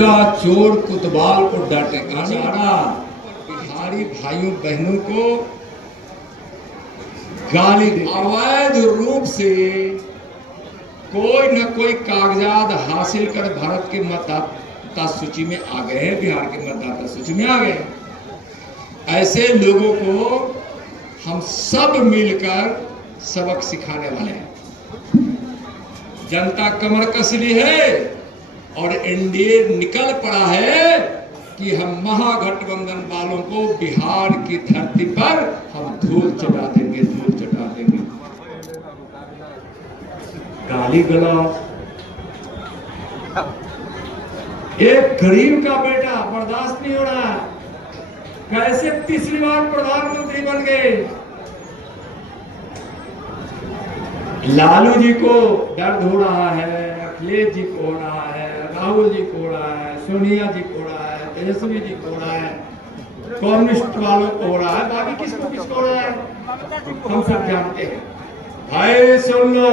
उल्टा चोर कुतवाल को डांटेगा। बिहारी भाइयों बहनों को गाली दे, अवैध रूप से कोई न कोई कागजात हासिल कर भारत के मतदाता सूची में आ गए हैं, बिहार के मतदाता सूची में आ गए हैं। ऐसे लोगों को हम सब मिलकर सबक सिखाने वाले हैं। जनता कमर कस ली है और एनडीए निकल पड़ा है कि हम महागठबंधन वालों को बिहार की धरती पर हम धूल चटा देंगे, धूल चटा देंगे। गाली गलौज, एक गरीब का बेटा बर्दाश्त नहीं हो रहा, कैसे तीसरी बार प्रधानमंत्री बन गए। लालू जी को दर्द हो रहा है, अखिलेश जी को हो रहा है, राहुल जी को हो रहा है, सोनिया जी को हो रहा है, तेजस्वी जी को हो रहा है, कम्युनिस्ट वालों को हो रहा है, बाकी किसको हो रहा है हम सब जानते हैं। भाई सुन लो,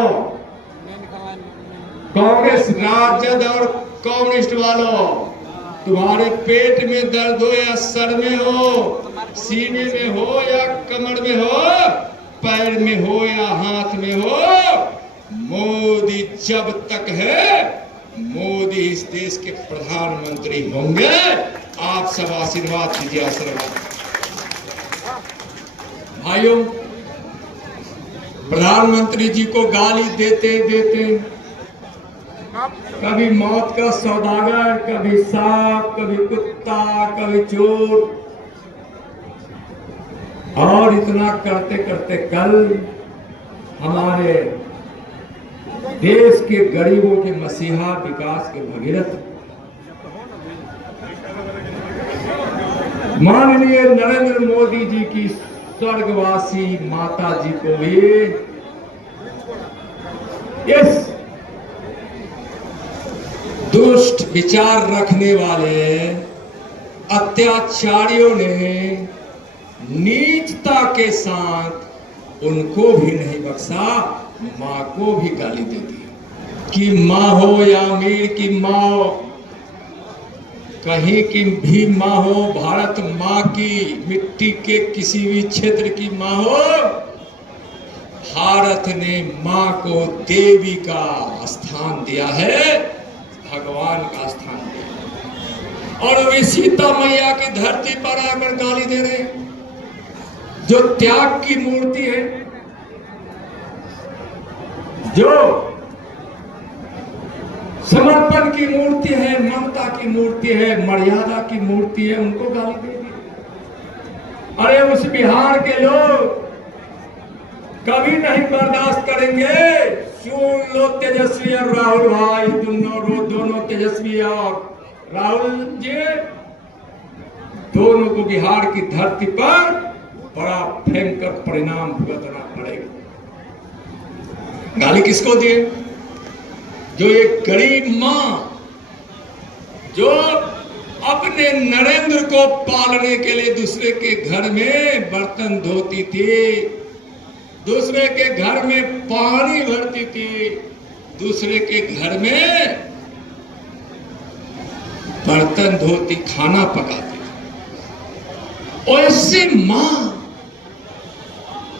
कांग्रेस राजद और कम्युनिस्ट वालों, तुम्हारे पेट में दर्द हो या सर में हो, सीने में हो या कमर में हो, पैर में हो या हाथ में हो, मोदी जब तक है, मोदी इस देश के प्रधानमंत्री होंगे। आप सब आशीर्वाद कीजिए, आशीर्वाद। भाइयों, प्रधानमंत्री जी को गाली देते देते कभी मौत का सौदागर, कभी सांप, कभी कुत्ता, कभी चोर, और इतना करते करते कल हमारे देश के गरीबों के मसीहा, विकास के भगीरथ माननीय नरेंद्र मोदी जी की स्वर्गवासी माता जी को भी इस दुष्ट विचार रखने वाले अत्याचारियों ने नीचता के साथ उनको भी नहीं बख्शा, मां को भी गाली दे दी। कि मां हो या अमीर की मां हो, कहीं की भी मां हो, भारत मां की मिट्टी के किसी भी क्षेत्र की मां हो, भारत ने मां को देवी का स्थान दिया है, भगवान का स्थान दिया। और वे सीता मैया की धरती पर आकर गाली दे रहे हैं, जो त्याग की मूर्ति है, जो समर्पण की मूर्ति है, ममता की मूर्ति है, मर्यादा की मूर्ति है, उनको गाली दे दी। अरे उस बिहार के लोग कभी नहीं बर्दाश्त करेंगे। सुन लो तेजस्वी और राहुल भाई, दोनों तेजस्वी और राहुल जी, दोनों को बिहार की धरती पर बड़ा भयंकर परिणाम भुगतना पड़ेगा। गाली किसको दिए? जो एक गरीब मां जो अपने नरेंद्र को पालने के लिए दूसरे के घर में बर्तन धोती थी, दूसरे के घर में पानी भरती थी, दूसरे के घर में बर्तन धोती, खाना पकाती थी। और ऐसी मां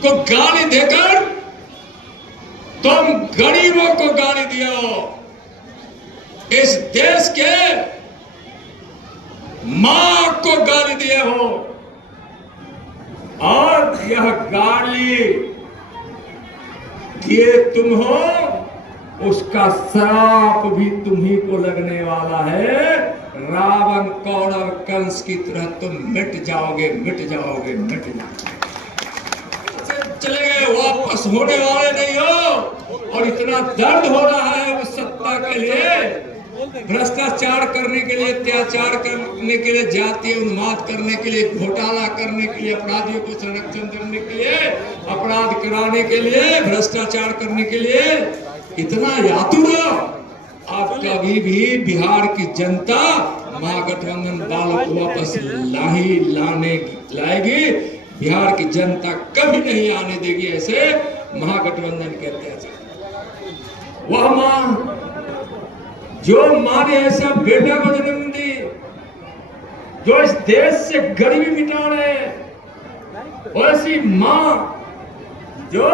को गाली देकर तुम गरीबों को गाली दिया हो। इस देश के मां को गाली दिए हो, और यह गाली दिए तुम हो, उसका श्राप भी तुम्ही को लगने वाला है। रावण, कौरव, कंस की तरह तुम मिट जाओगे, मिट जाओगे, मिट जाओगे, चले गए, वापस होने वाले नहीं हो। और इतना दर्द हो रहा है उस सत्ता के लिए, भ्रष्टाचार करने के लिए, अत्याचार करने के लिए, जातीय उन्माद करने के लिए, घोटाला करने के लिए, अपराधियों को संरक्षण देने के लिए, अपराध कराने के लिए, भ्रष्टाचार करने के लिए इतना यातुर आप कभी भी बिहार की जनता महागठबंधन वालों को वापस लाएगी। बिहार की जनता कभी नहीं आने देगी ऐसे महागठबंधन के अत्याचार। वह मां जो मां ने ऐसा बेटा को जन्म दिया, जो इस देश से गरीबी मिटा रहे हैं, ऐसी मां जो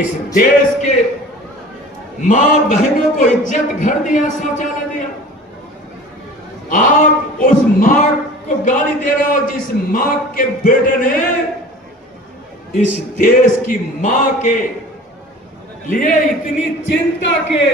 इस देश के मां बहनों को इज्जत घर दिया, शौचालय दिया, आप उस मां को गाली दे रहे हो जिस मां के बेटे ने इस देश की मां के लिए इतनी चिंता के